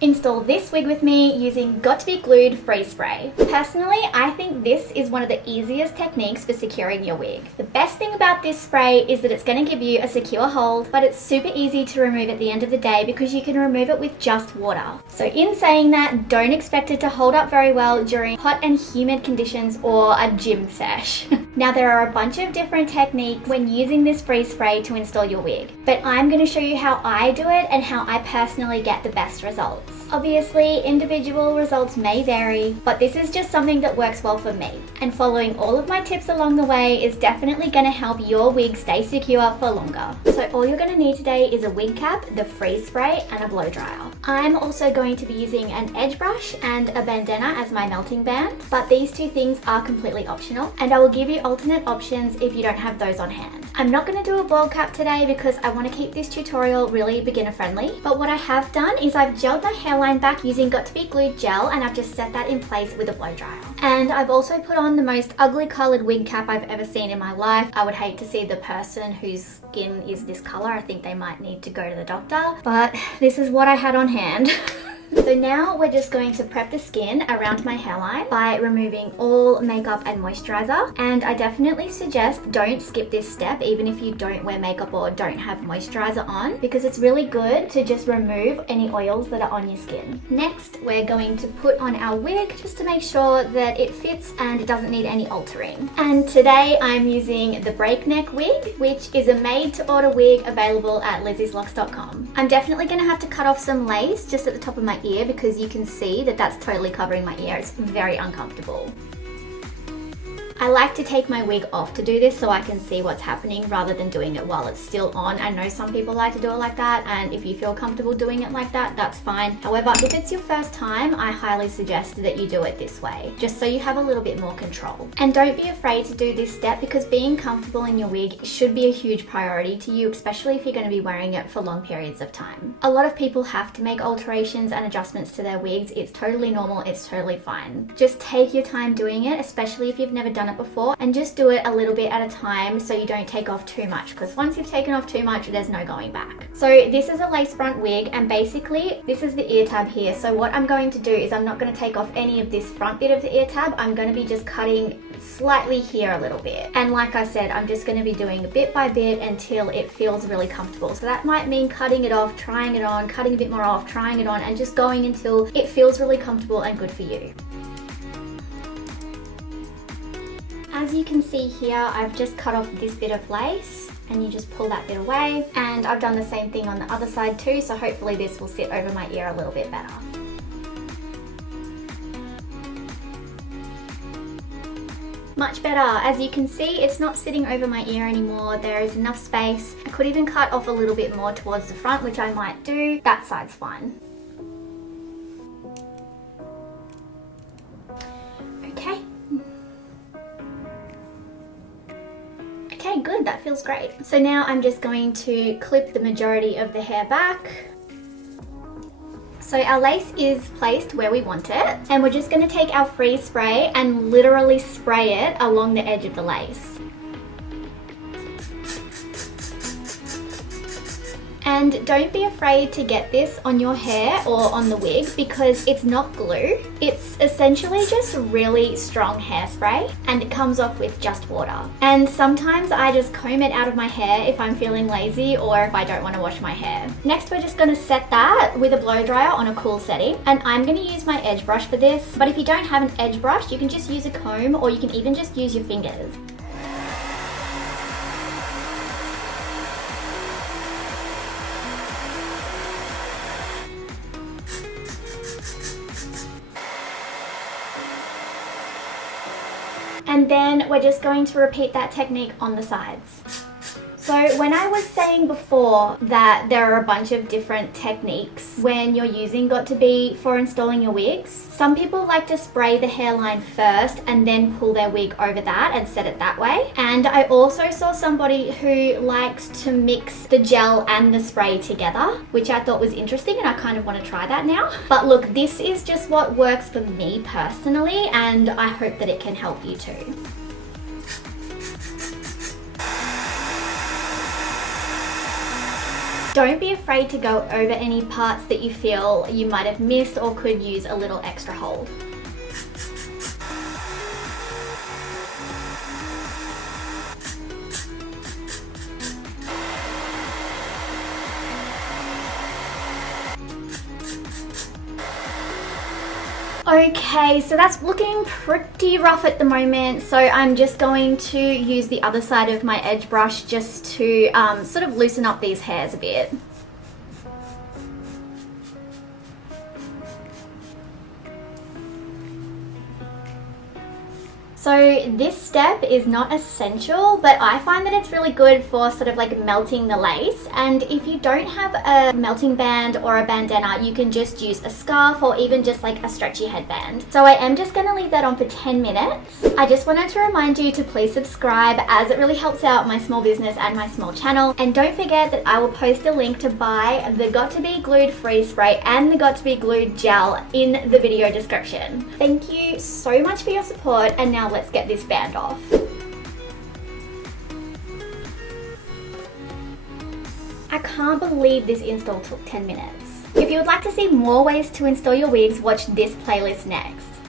Install this wig with me using Got2B Glued Freeze Spray. Personally, I think this is one of the easiest techniques for securing your wig. The best thing about this spray is that it's going to give you a secure hold, but it's super easy to remove at the end of the day because you can remove it with just water. So in saying that, don't expect it to hold up very well during hot and humid conditions or a gym sesh. Now there are a bunch of different techniques when using this freeze spray to install your wig, but I'm going to show you how I do it and how I personally get the best results. Obviously, individual results may vary, but this is just something that works well for me. And following all of my tips along the way is definitely going to help your wig stay secure for longer. So all you're going to need today is a wig cap, the freeze spray, and a blow dryer. I'm also going to be using an edge brush and a bandana as my melting band, but these two things are completely optional, and I will give you alternate options if you don't have those on hand. I'm not going to do a bald cap today because I want to keep this tutorial really beginner friendly, but what I have done is I've gelled my hairline back using Got2B Glued gel, and I've just set that in place with a blow dryer. And I've also put on the most ugly coloured wig cap I've ever seen in my life. I would hate to see the person whose skin is this colour. I think they might need to go to the doctor, but this is what I had on hand. So now we're just going to prep the skin around my hairline by removing all makeup and moisturizer. And I definitely suggest don't skip this step even if you don't wear makeup or don't have moisturizer on, because it's really good to just remove any oils that are on your skin. Next, we're going to put on our wig just to make sure that it fits and it doesn't need any altering. And today I'm using the breakneck wig, which is a made to order wig available at lizzieslocks.com. I'm definitely going to have to cut off some lace just at the top of my ear because you can see that that's totally covering my ear. It's very uncomfortable. I like to take my wig off to do this so I can see what's happening rather than doing it while it's still on. I know some people like to do it like that, and if you feel comfortable doing it like that, that's fine. However, if it's your first time, I highly suggest that you do it this way, just so you have a little bit more control. And don't be afraid to do this step because being comfortable in your wig should be a huge priority to you, especially if you're going to be wearing it for long periods of time. A lot of people have to make alterations and adjustments to their wigs. It's totally normal, it's totally fine. Just take your time doing it, especially if you've never done it before, and just do it a little bit at a time so you don't take off too much, because once you've taken off too much, there's no going back. So this is a lace front wig, and basically this is the ear tab here. So what I'm going to do is I'm not going to take off any of this front bit of the ear tab. I'm going to be just cutting slightly here a little bit, and like I said, I'm just going to be doing bit by bit until it feels really comfortable. So that might mean cutting it off, trying it on, cutting a bit more off, trying it on, and just going until it feels really comfortable and good for you. As you can see here, I've just cut off this bit of lace, and you just pull that bit away. And I've done the same thing on the other side too, so hopefully this will sit over my ear a little bit better. Much better. As you can see, it's not sitting over my ear anymore. There is enough space. I could even cut off a little bit more towards the front, which I might do. That side's fine. Okay, good, that feels great. So now I'm just going to clip the majority of the hair back. So our lace is placed where we want it, and we're just going to take our freeze spray and literally spray it along the edge of the lace. And don't be afraid to get this on your hair or on the wig because it's not glue. It's essentially just really strong hairspray, and it comes off with just water. And sometimes I just comb it out of my hair if I'm feeling lazy or if I don't want to wash my hair. Next, we're just going to set that with a blow dryer on a cool setting. And I'm going to use my edge brush for this, but if you don't have an edge brush, you can just use a comb, or you can even just use your fingers. And then we're just going to repeat that technique on the sides. So when I was saying before that there are a bunch of different techniques when you're using Got2B for installing your wigs, some people like to spray the hairline first and then pull their wig over that and set it that way. And I also saw somebody who likes to mix the gel and the spray together, which I thought was interesting, and I kind of want to try that now. But look, this is just what works for me personally, and I hope that it can help you too. don't be afraid to go over any parts that you feel you might have missed or could use a little extra hold. Okay, so that's looking pretty rough at the moment, so I'm just going to use the other side of my edge brush just to sort of loosen up these hairs a bit. So this step is not essential, but I find that it's really good for sort of like melting the lace. And if you don't have a melting band or a bandana, you can just use a scarf or even just like a stretchy headband. So I am just gonna leave that on for 10 minutes. I just wanted to remind you to please subscribe, as it really helps out my small business and my small channel. And don't forget that I will post a link to buy the Got2B Glued Freeze Spray and the Got2B Glued Gel in the video description. Thank you so much for your support, and now let's get this band off. I can't believe this install took 10 minutes. If you would like to see more ways to install your wigs, watch this playlist next.